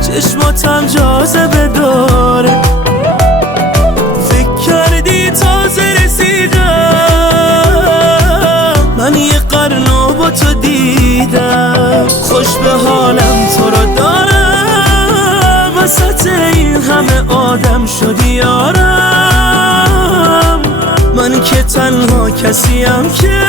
چشماتم جاذبه داره، فکر کردی تازه رسیدم، من یه قرنو با تو دیدم. خوش به حالم تو رو دارم، وسط این همه آدم شدی یارم. من که تنها کسیم که